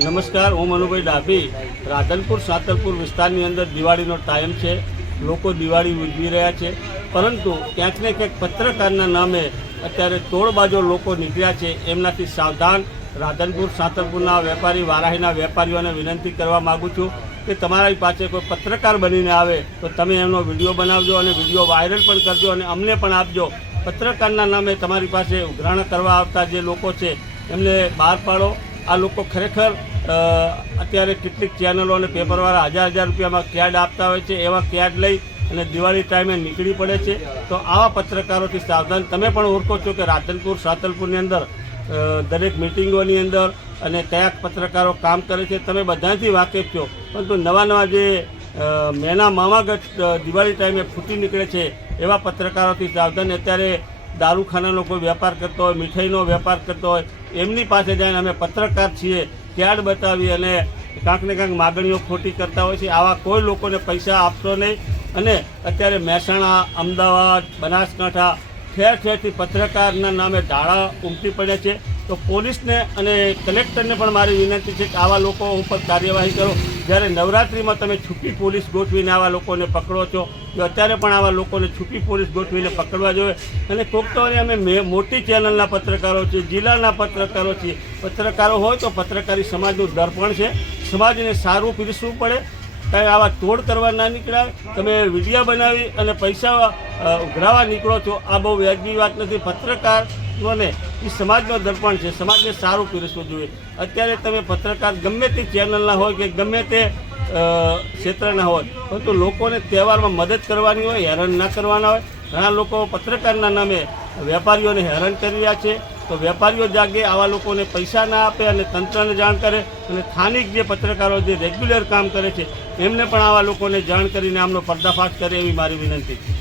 નમસ્કાર, હું મનુભાઈ ડાભી. રાધનપુર સાતલપુર વિસ્તારની અંદર દિવાળીનો ટાઈમ છે. લોકો દિવાળી ઉજવી રહ્યા છે, પરંતુ ક્યાંક ને ક્યાંક પત્રકારના નામે અત્યારે તોડબાજો લોકો નીકળ્યા છે. એમનાથી સાવધાન. રાધનપુર સાતલપુરના વેપારી વારાહીના વેપારીઓને વિનંતી કરવા માગું છું કે તમારી પાસે કોઈ પત્રકાર બનીને આવે તો તમે એમનો વિડીયો બનાવજો અને વિડીયો વાયરલ પણ કરજો અને અમને પણ આપજો. પત્રકારના નામે તમારી પાસે ઉઘરાણા કરવા આવતા જે લોકો છે એમને બહાર પાડો. આ લોકો ખરેખર અત્યારે કેટલીક ચેનલો અને પેપરવાળા હજાર રૂપિયામાં કેડ આપતા હોય છે. એવા કેડ લઈ અને દિવાળી ટાઈમે નીકળી પડે છે. તો આવા પત્રકારોથી સાવધાન. તમે પણ ઓળખો છો કે રાધનપુર સાતલપુરની અંદર દરેક મિટિંગોની અંદર અને કયા પત્રકારો કામ કરે છે તમે બધાથી વાકેફ છો. પરંતુ નવા જે મેના મામાગત દિવાળી ટાઈમે ફૂટી નીકળે છે એવા પત્રકારોથી સાવધાન. અત્યારે દારૂખાનાનો કોઈ વેપાર કરતો હોય, મીઠાઈનો વેપાર કરતો હોય, એમની પાસે જઈને અમે પત્રકાર છીએ ક્યાડ બતાવી અને કાંક ને કાંક માગણીઓ ખોટી કરતા હોય છે. આવા કોઈ લોકોને પૈસા આપશો નહીં. અને અત્યારે મહેસાણા, અમદાવાદ, બનાસકાંઠા ઠેર ઠેરથી પત્રકારના નામે ધાડા ઉમટી પડ્યા છે. તો પોલીસને અને કલેક્ટરને પણ મારી વિનંતી છે કે આવા લોકો ઉપર કાર્યવાહી કરો. જ્યારે નવરાત્રિમાં તમે છુપી પોલીસ ગોઠવીને આવા લોકોને પકડો છો, તો અત્યારે પણ આવા લોકોને છુપી પોલીસ ગોઠવીને પકડવા જોઈએ. અને કોક તો અમે મોટી ચેનલના પત્રકારો છીએ, જિલ્લાના પત્રકારો છીએ. પત્રકારો હોય તો પત્રકારી સમાજનું દર્પણ છે. સમાજને સારું પીરસવું પડે. કાંઈ આવા તોડ કરવા ના નીકળાય. તમે વિડીયો બનાવી અને પૈસા ઉઘરાવા નીકળો છો, આ બહુ વ્યાજબી વાત નથી. પત્રકારોને એ સમાજનો દર્પણ છે. સમાજને સારું પીરસવું જોઈએ. અત્યારે તમે પત્રકાર ગમે તે ચેનલના હોય કે ગમે તે ક્ષેત્રના હોય, પરંતુ લોકોને તહેવારમાં મદદ કરવાની હોય, હેરાન ના કરવાના હોય. ઘણા લોકો પત્રકારના નામે વેપારીઓને હેરાન કરી રહ્યા છે. તો વેપારીઓ જાગે, આવા લોકોને પૈસા ના આપે અને તંત્રને જાણ કરે. અને સ્થાનિક જે પત્રકારો જે રેગ્યુલર કામ કરે છે એમને પણ આવા લોકોને જાણ કરીને આમનો પર્દાફાશ કરે એવી મારી વિનંતી છે.